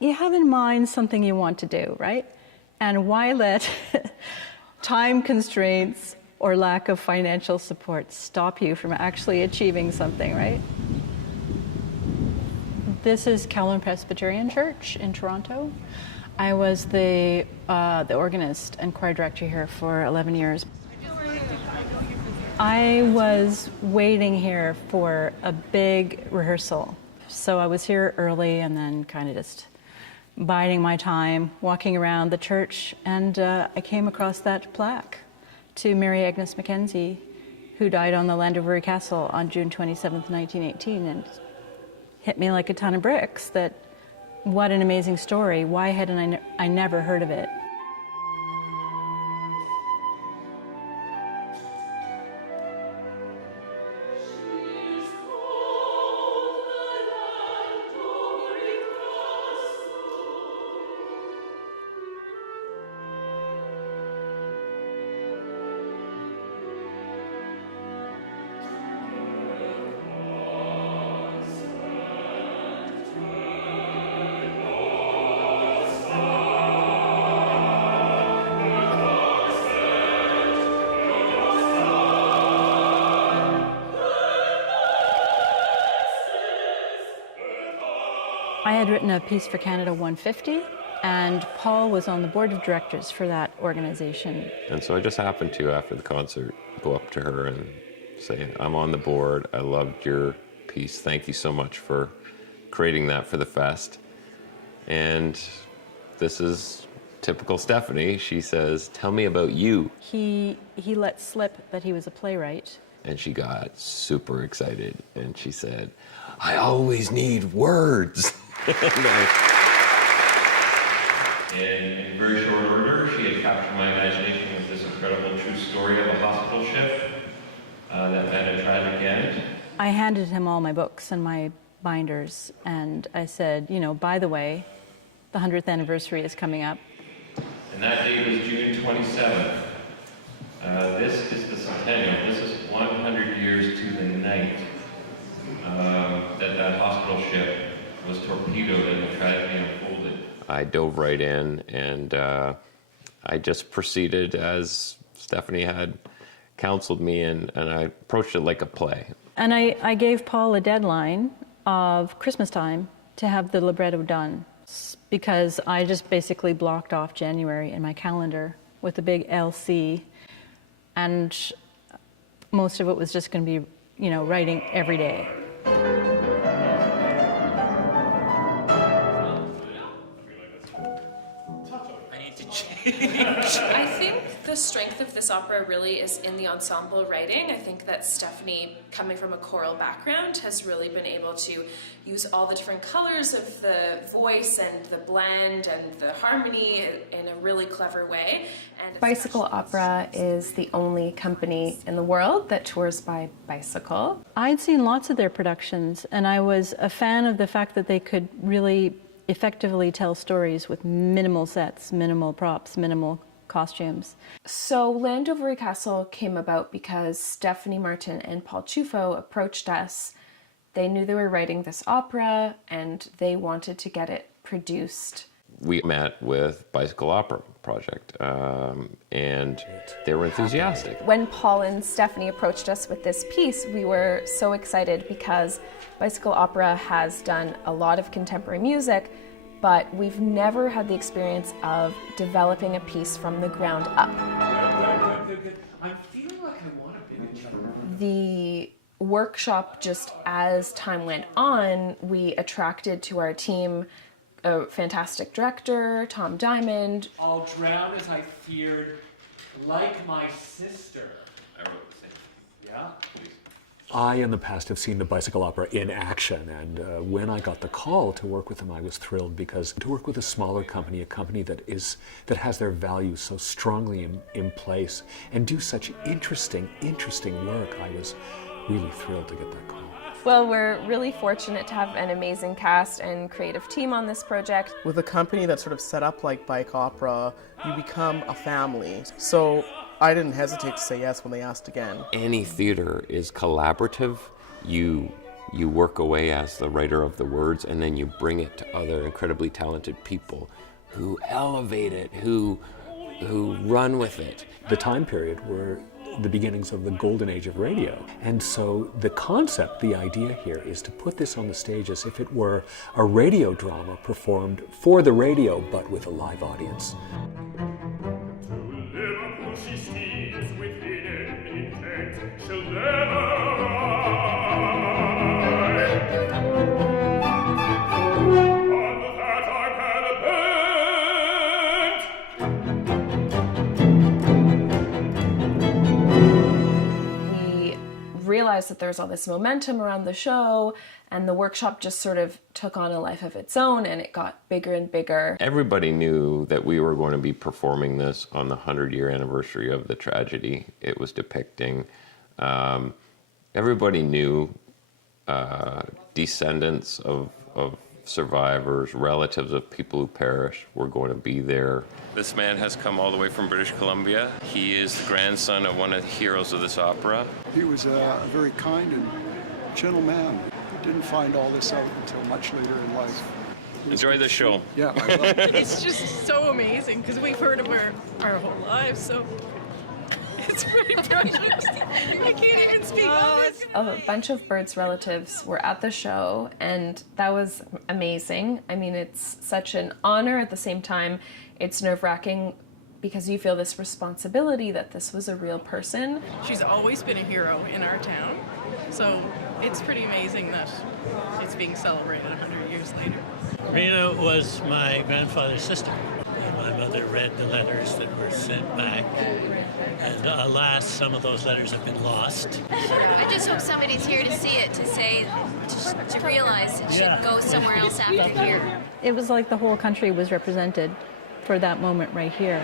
you have in mind something you want to do, right? And why let time constraints or lack of financial support stop you from actually achieving something, right? This is Calvin Presbyterian Church in Toronto. I was the organist and choir director here for 11 years. I was waiting here for a big rehearsal. So I was here early and then kind of just biding my time, walking around the church, and I came across that plaque to Mary Agnes Mackenzie, who died on the Llandovery Castle on June 27th, 1918, and hit me like a ton of bricks that what an amazing story. Why hadn't I never heard of it? I had written a piece for Canada 150, and Paul was on the board of directors for that organization. And so I just happened to, after the concert, go up to her and say, I'm on the board, I loved your piece, thank you so much for creating that for the fest. And this is typical Stephanie. She says, tell me about you. He let slip that he was a playwright. And she got super excited, and she said, I always need words. In very short order, she had captured my imagination with this incredible true story of a hospital ship that had a tragic end. I handed him all my books and my binders, and I said, you know, by the way, the 100th anniversary is coming up. And that date was June 27th. This is the centennial. This is 100 years to the night that hospital ship was torpedoed and the tragedy unfolded. I dove right in, and I just proceeded as Stephanie had counseled me, and I approached it like a play. And I gave Paul a deadline of Christmas time to have the libretto done, because I just basically blocked off January in my calendar with a big LC, and most of it was just going to be, you know, writing every day. I think the strength of this opera really is in the ensemble writing. I think that Stephanie, coming from a choral background, has really been able to use all the different colors of the voice and the blend and the harmony in a really clever way. And Bicycle Opera is the only company in the world that tours by bicycle. I'd seen lots of their productions, and I was a fan of the fact that they could really effectively tell stories with minimal sets, minimal props, minimal costumes. So Llandovery Castle came about because Stephanie Martin and Paul Chufo approached us. They knew they were writing this opera and they wanted to get it produced. We met with Bicycle Opera Project, and they were enthusiastic. When Paul and Stephanie approached us with this piece, we were so excited because Bicycle Opera has done a lot of contemporary music, but we've never had the experience of developing a piece from the ground up. I'm feeling like I want to be The workshop, just as time went on, we attracted to our team a fantastic director, Tom Diamond. I'll drown as I feared, like my sister. I wrote the same. Yeah? Please. I, in the past, have seen the Bicycle Opera in action, and when I got the call to work with them, I was thrilled, because to work with a smaller company, a company that has their values so strongly in place, and do such interesting work, I was really thrilled to get that call. Well, we're really fortunate to have an amazing cast and creative team on this project. With a company that's sort of set up like Bike Opera, you become a family. So I didn't hesitate to say yes when they asked again. Any theater is collaborative. You you work away as the writer of the words, and then you bring it to other incredibly talented people who elevate it, who run with it. The time period were the beginnings of the golden age of radio. And so the concept, the idea here, is to put this on the stage as if it were a radio drama performed for the radio, but with a live audience. Realized that there's all this momentum around the show, and the workshop just sort of took on a life of its own, and it got bigger and bigger. Everybody knew that we were going to be performing this on the 100-year anniversary of the tragedy it was depicting. Everybody knew descendants of survivors, relatives of people who perished were going to be there. This man has come all the way from British Columbia. He is the grandson of one of the heroes of this opera. He was a very kind and gentle man. Didn't find all this out until much later in life. Enjoy the show. Yeah, I love it. It's just so amazing because we've heard of her our whole lives, so it's pretty precious. I can't even speak. A bunch of Bird's relatives were at the show, and that was amazing. I mean, it's such an honor. At the same time, it's nerve-wracking because you feel this responsibility that this was a real person. She's always been a hero in our town, so it's pretty amazing that it's being celebrated 100 years later. Rena was my grandfather's sister. My mother read the letters that were sent back, and alas, some of those letters have been lost. I just hope somebody's here to see it, to realize it should go somewhere else after here. It was like the whole country was represented for that moment right here.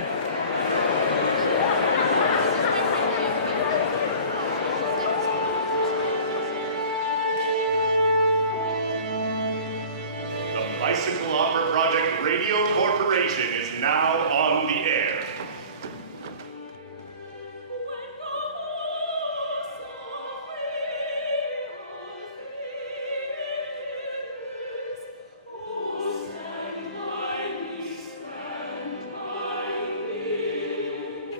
The Bicycle Opera Project Radio Corporation is now on the air.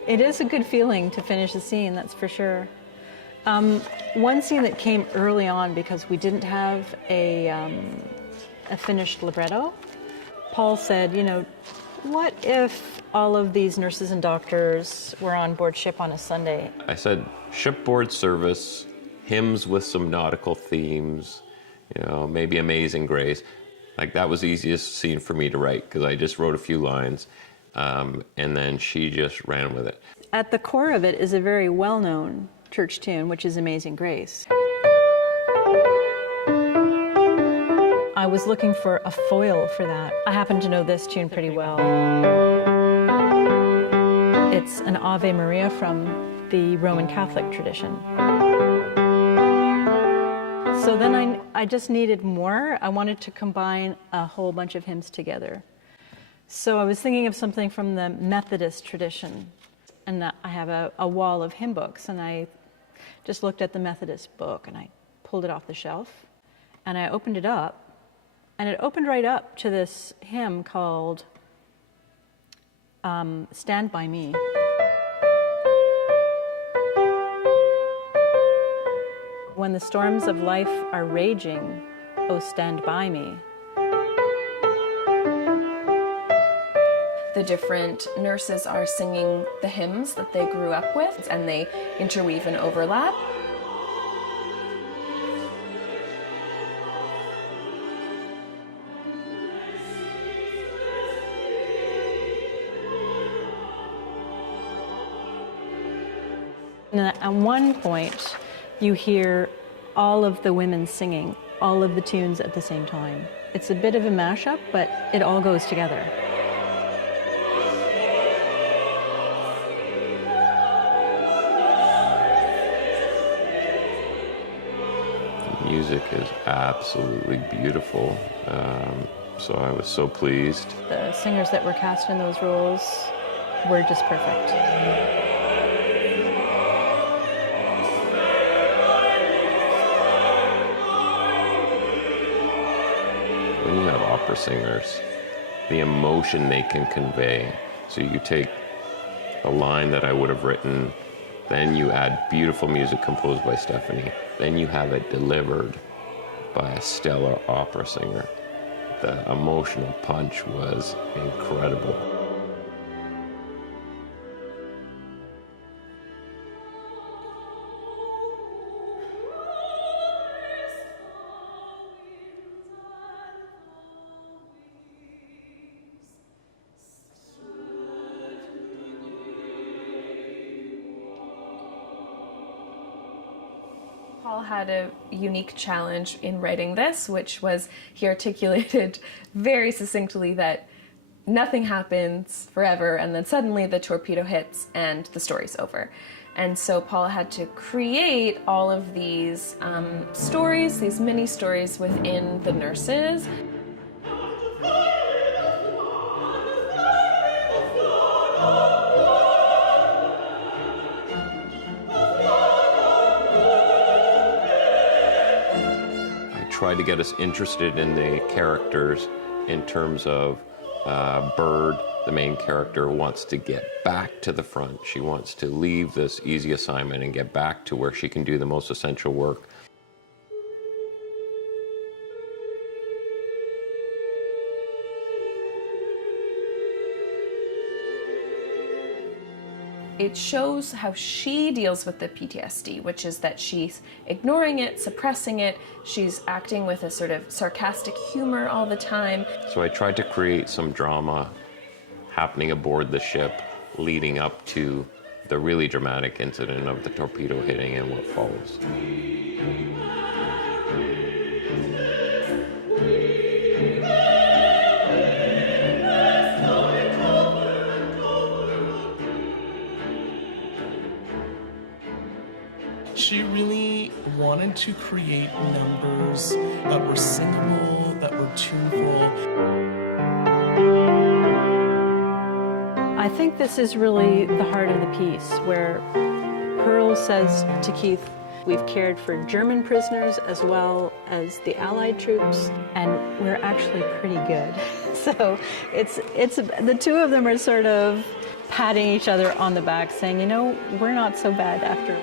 It is a good feeling to finish a scene, that's for sure. One scene that came early on because we didn't have a finished libretto. Paul said, you know, what if all of these nurses and doctors were on board ship on a Sunday? I said shipboard service, hymns with some nautical themes, you know, maybe Amazing Grace. Like that was the easiest scene for me to write because I just wrote a few lines. And then she just ran with it. At the core of it is a very well-known church tune, which is Amazing Grace. I was looking for a foil for that. I happen to know this tune pretty well. It's an Ave Maria from the Roman Catholic tradition. So then I just needed more. I wanted to combine a whole bunch of hymns together. So I was thinking of something from the Methodist tradition, and I have a wall of hymn books, and I just looked at the Methodist book, and I pulled it off the shelf, and I opened it up, and it opened right up to this hymn called Stand By Me. When the storms of life are raging, oh, stand by me. The different nurses are singing the hymns that they grew up with, and they interweave and overlap. And at one point, you hear all of the women singing all of the tunes at the same time. It's a bit of a mashup, but it all goes together. Music is absolutely beautiful, so I was so pleased. The singers that were cast in those roles were just perfect. opera singers, the emotion they can convey. So you take a line that I would have written, then you add beautiful music composed by Stephanie, then you have it delivered by a stellar opera singer. The emotional punch was incredible. Paul had a unique challenge in writing this, which was he articulated very succinctly that nothing happens forever and then suddenly the torpedo hits and the story's over. And so Paul had to create all of these stories, these mini stories within the nurses. Tried to get us interested in the characters in terms of Bird, the main character, wants to get back to the front. She wants to leave this easy assignment and get back to where she can do the most essential work. It shows how she deals with the PTSD, which is that she's ignoring it, suppressing it, she's acting with a sort of sarcastic humor all the time. So I tried to create some drama happening aboard the ship leading up to the really dramatic incident of the torpedo hitting and what follows. She really wanted to create numbers that were singable, that were tuneful. I think this is really the heart of the piece, where Pearl says to Keith, we've cared for German prisoners as well as the Allied troops, and we're actually pretty good. So it's the two of them are sort of patting each other on the back, saying, you know, we're not so bad after all.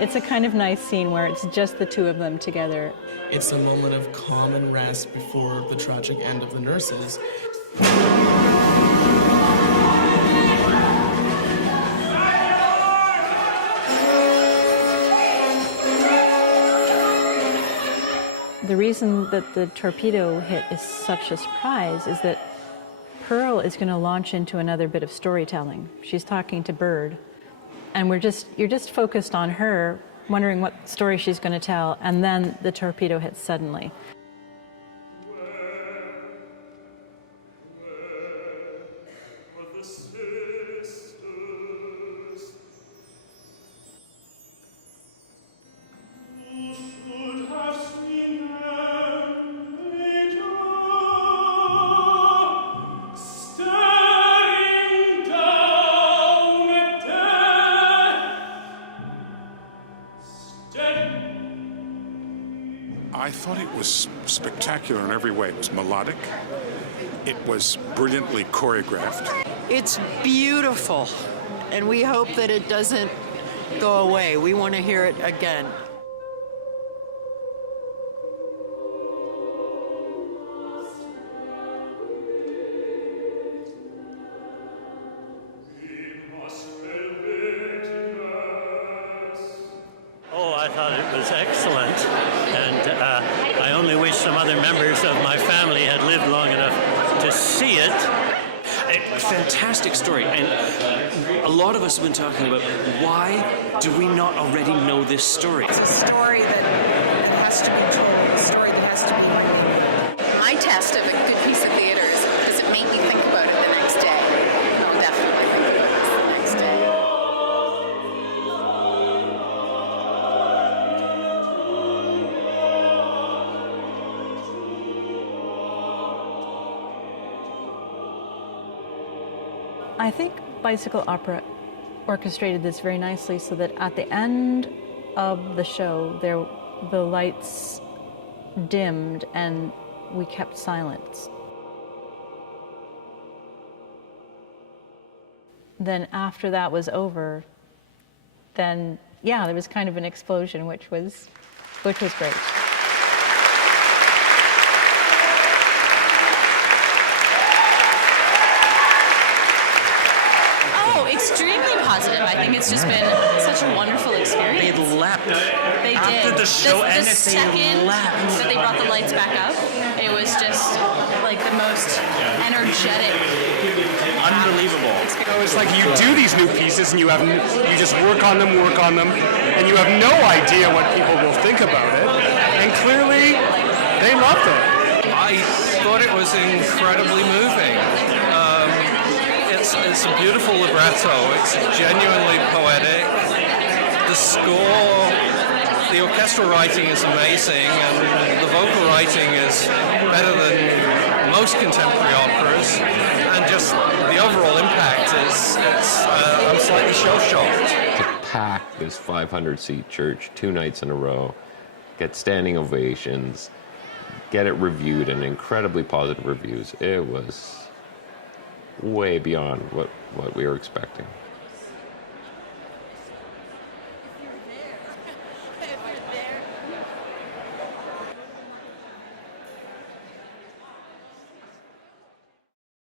It's a kind of nice scene where it's just the two of them together. It's a moment of calm and rest before the tragic end of the nurses. The reason that the torpedo hit is such a surprise is that Pearl is going to launch into another bit of storytelling. She's talking to Bird. And you're just focused on her, wondering what story she's going to tell, and then the torpedo hits suddenly. I thought it was spectacular in every way. It was melodic. It was brilliantly choreographed. It's beautiful, and we hope that it doesn't go away. We want to hear it again. Oh, I thought it was excellent, and I only wish some other members of my family had lived long enough to see it. A fantastic story, and a lot of us have been talking about why do we not already know this story? It's a story that has to be told, a story that has to be written. My test of a good piece of theater is, does it make me think about it the next day? I'll definitely think about it the next day. I think Bicycle Opera orchestrated this very nicely so that at the end of the show, the lights dimmed and we kept silence. Then after that was over, then yeah, there was kind of an explosion, which was great. Oh, extremely positive. I think it's just been such a wonderful experience. They leapt. They After did. the show ended, the second they leapt. that they brought the lights back up, it was just like the most energetic, unbelievable. It's like you do these new pieces and you just work on them, and you have no idea what people will think about it. And clearly, they loved it. I thought it was incredibly moving. It's a beautiful libretto. It's genuinely poetic. The score, the orchestral writing is amazing, and the vocal writing is better than most contemporary operas. And just the overall impact is, I'm slightly shell-shocked. To pack this 500-seat church 2 nights in a row, get standing ovations, get it reviewed and incredibly positive reviews, it was way beyond what we were expecting.